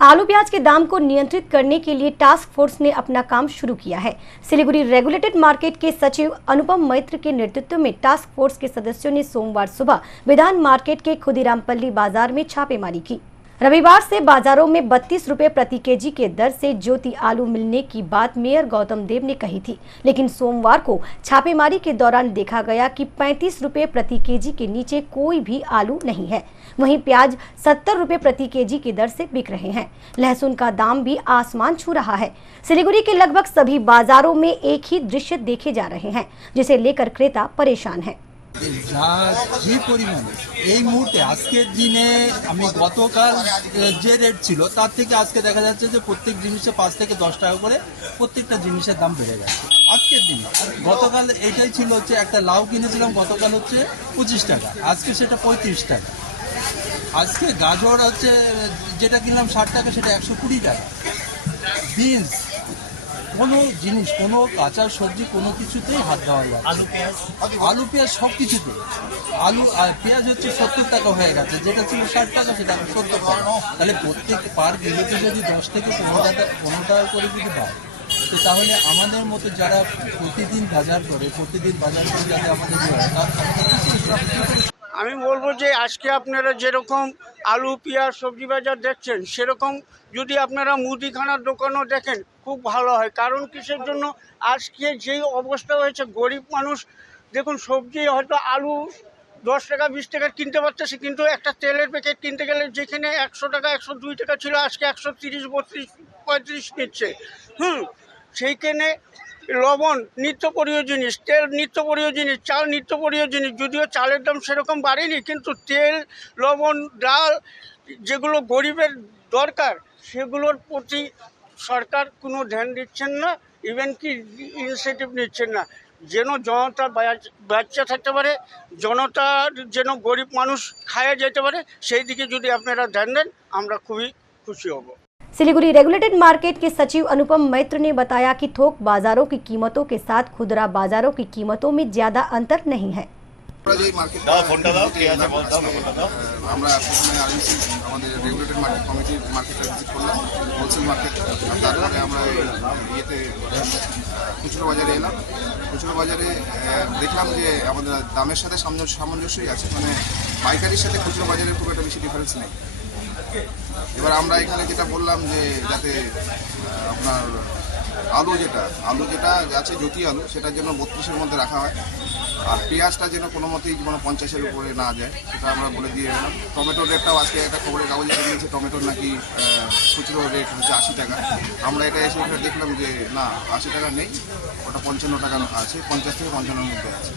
आलू प्याज के दाम को नियंत्रित करने के लिए टास्क फोर्स ने अपना काम शुरू किया है। सिलीगुड़ी रेगुलेटेड मार्केट के सचिव अनुपम मैत्र के नेतृत्व में टास्क फोर्स के सदस्यों ने सोमवार सुबह विधान मार्केट के खुदीरामपल्ली बाजार में छापेमारी की। रविवार से बाजारों में 32 रुपए प्रति केजी के दर से ज्योति आलू मिलने की बात मेयर गौतम देव ने कही थी, लेकिन सोमवार को छापेमारी के दौरान देखा गया कि 35 रुपए प्रति केजी के नीचे कोई भी आलू नहीं है। वहीं प्याज 70 रुपए प्रति केजी की दर से बिक रहे हैं। लहसुन का दाम भी आसमान छू रहा है। सिलीगुड़ी के लगभग सभी बाजारों में एक ही दृश्य देखे जा रहे हैं, जिसे लेकर क्रेता परेशान है। যে পরিমাণে এই মুহূর্তে আজকের দিনে আমি গতকাল যে রেট ছিল তার থেকে আজকে দেখা যাচ্ছে যে প্রত্যেক জিনিসে 5 থেকে 10 টাকা করে প্রত্যেকটা জিনিসের দাম বেড়ে গেছে আজকের দিনে। গতকাল এটাই ছিল হচ্ছে একটা লাউ কিনেছিলাম গতকাল হচ্ছে 25 টাকা, আজকে সেটা 35 টাকা। আজকে গাজর হচ্ছে যেটা কিনলাম 60 টাকা সেটা 120 টাকা। বিনস কোনো জিনিস কোনো কাঁচা সবজি কোনো কিছুতেই হাত দেওয়া যায়। আলু পেঁয়াজ সব কিছুতে আলু আর পেঁয়াজ হচ্ছে 70 টাকা হয়ে গেছে, যেটা ছিল 60 টাকা সেটা 70 টাকা। তাহলে প্রত্যেক পার কিলোতে যদি 10 থেকে 15 টাকা করে যদি বাড়ে, তো তাহলে আমাদের মতো যারা প্রতিদিন বাজার করে যাতে আমাদের আমি বলবো যে আজকে আপনারা যেরকম আলু পেঁয়াজ সবজি বাজার দেখছেন সেরকম যদি আপনারা মুদিখানার দোকানও দেখেন খুব ভালো হয়। কারণ কিসের জন্য আজকে যেই অবস্থা হয়েছে, গরিব মানুষ দেখুন সবজি হয়তো আলু 10 টাকা 20 টাকা কিনতে পারতেছে, কিন্তু একটা তেলের প্যাকেট কিনতে গেলে যেখানে 100 টাকা 102 টাকা ছিল আজকে 130 32 35 নিচ্ছে। সেইখানে লবণ নিত্যপ্রিয় জিনিস, তেল নিত্যপ্রিয় জিনিস, চাল নিত্যপ্রিয় জিনিস। যদিও চালের দাম সেরকম বাড়েনি, কিন্তু তেল লবণ ডাল যেগুলো গরিবের দরকার সেগুলোর প্রতি সরকার কোনো ধ্যান দিচ্ছেন না, ইভেন কি ইনিশিয়েটিভ নিচ্ছেন না। যেন জনতা বাচ্চা থাকতে পারে, জনতা যেন গরিব মানুষ খায়া যেতে পারে, সেই দিকে যদি আপনারা ধ্যান দেন আমরা খুবই খুশি হব। सिलीगुड़ी रेगुलेटेड मार्केट के सचिव अनुपम मैत्र ने बताया कि थोक बाजारों की कीमतों के साथ खुदरा बाजारों की कीमतों में ज्यादा अंतर नहीं है। খুচরো বাজারে এলাম, খুচরো বাজারে দেখলাম যে আমাদের দামের সাথে সামঞ্জস্যই আছে, মানে পাইকারির সাথে খুচরো বাজারের খুব একটা বেশি ডিফারেন্স নেই। এবার আমরা এখানে যেটা বললাম যে যাতে আপনার আলু যেটা আছে জ্যোতি আলু, সেটার জন্য 32-এর মধ্যে রাখা হয়, আর পেঁয়াজটা যেন কোনো মতেই 50-এর উপরে না যায় সেটা আমরা বলে দিয়ে এলাম। টমেটোর রেটটাও আজকে একটা খবরের কাগজে বেরিয়েছে, টমেটোর নাকি খুচরো রেট হচ্ছে 80 টাকা। আমরা এটা এসে ওখানে দেখলাম যে না, 80 টাকা নেই, ওটা 55 টাকা আছে, 50 থেকে 55-এর মধ্যে আছে।